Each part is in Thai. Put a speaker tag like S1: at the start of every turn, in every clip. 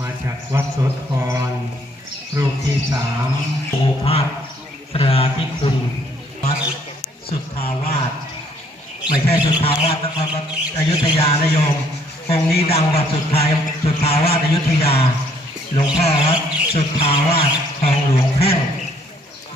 S1: มาจากวัดโสธรรูปที่สามโอภาสตราธิคุณ วัดสุทธาวาสไม่ใช่สุทธาวาสนครอยุธยานะโยมองค์นี้ดังกว่าสุทธายสุทธาวาสอยุธยา หลวงพ่อวัดสุทธาวาสคลองหลวงแพ่ง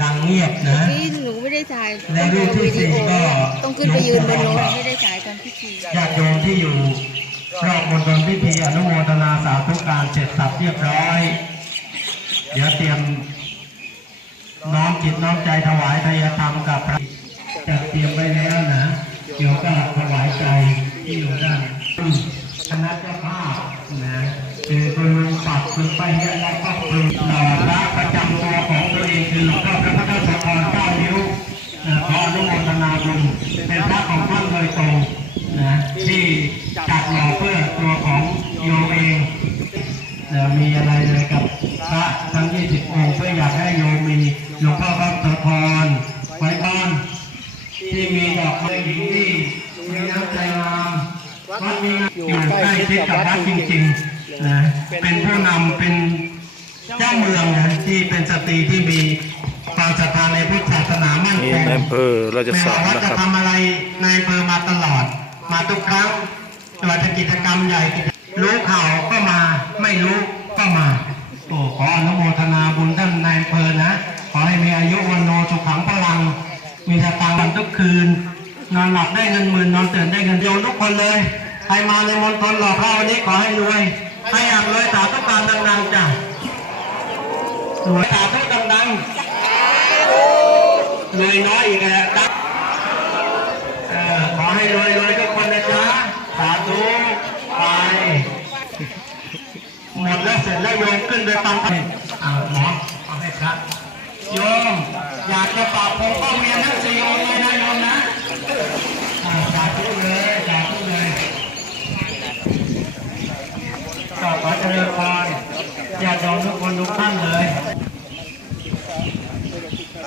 S1: ดังเงียบนะ
S2: นี่หนูไม่ได้ถ่าย
S1: ในรูปที่สี่ก็
S2: ต้องขึ้นไปยืนบนโน้นไม่ได้ถ่ายตอนพิธี
S1: ญาติโยมที่อยู่ รอบมณฑลพิธีอนุโมทนาสาธุการเสร็จสับเรียบร้อย เดี๋ยวเตรียมน้อมจิตน้อมใจถวายทายธรรมกับพระจัดเตรียมไว้แล้วนะเกี่ยวกับถวายใจที่อยู่ด้านคณะเจ้าภาพนะคือคุณลุงปัดคุณไปเยอะแล้วก็คุณหล่อพระประจำตัวของตัวเองคือหลวงพ่อพระพุทธโสธรเก้านิ้วนะขออนุโมทนาบุญเป็นพระของท่านโดยตรงนะที่จัดหล่อเพื่อตัวของโยมเอง แล้วมีอะไรเลยกับพระ ทั้ง 20องค์เพื่ออยากให้โยมมีหลวงพ่อพระโสธรไว้บ้านที่มีดอกไม้หญิงที่มีน้ำใจงามวัดมีอยู่ใกล้ชิดกับวัดจริงๆนะเป็นผู้นำเป็นเจ้าเมืองนะที่เป็นสตรีที่มีความศรัทธาในพุทธศาสนามั่น
S3: นี่
S1: คง
S3: ในอำเภอราช
S1: ไม่
S3: สา
S1: ว่ารวัด
S3: นะค
S1: จะ
S3: รับ
S1: ทำอะไรในายอำเภอมาตลอด มาทุกครั้งไม่ว่าจะกิจกรรมใหญ่กิจรู้ข่าวก็มาไม่รู้ก็มาโอ้ขออนุโมทนาบุญท่านนายเภอนะ ขอให้มีอายุวันโนสุขังพลัง มีสตางค์วันทุกคืน นอนหลับได้เงินหมื่นนอนตื่นได้เงินโยนทุกคนเลย ใครมาในมณฑลหล่อข้าวันนี้ขอให้รวยใครอยากรวยสาธุการดังๆจ้ะรวยสาธุดังๆรวยน้อยอีกแล้วขอให้รวยรวยทุกคนนะจ๊ะสาธุไป แล้วเสร็จแล้วโยมขึ้นไปฟังครับอ่าหมอเอาให้ครับโยมอยากจะฝากผมก็เวียนทั้งสี่องค์เลยนะโยมนะอาสาธุเลยสาธุเลยก็ขอเจริญพรญาติโยมทุกคนทุกท่านเลย
S2: เอาอันนี้ไป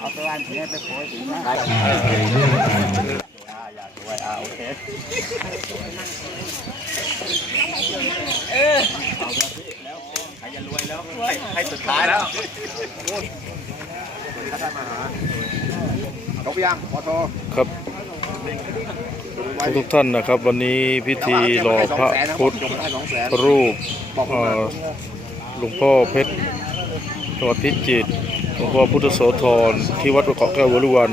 S4: เออเอาไปวางเพียไปโปรยถึงนะอ่าอย่าด้วยอ่าโอเคเออเอาแล้วใครจะรวยแล้วให้สุดท้ายแล้วถ้าได้มาหาจบยังพอท
S3: ครับทุกท่านนะครับวันนี้พิธีหล่อพระพุทธรูปหลวงพ่อเพชรจังหวัดพิจิตร หลวงพ่อพุทธโสธรที่วัดเกาะแก้ววรุวัน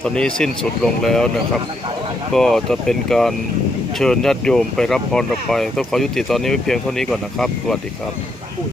S3: ตอนนี้สิ้นสุดลงแล้วนะครับ ก็จะเป็นการเชิญญาติโยมไปรับพรต่อไปต้องขอยุติตอนนี้ไว้เพียงเท่านี้ก่อนนะครับ สวัสดีครับ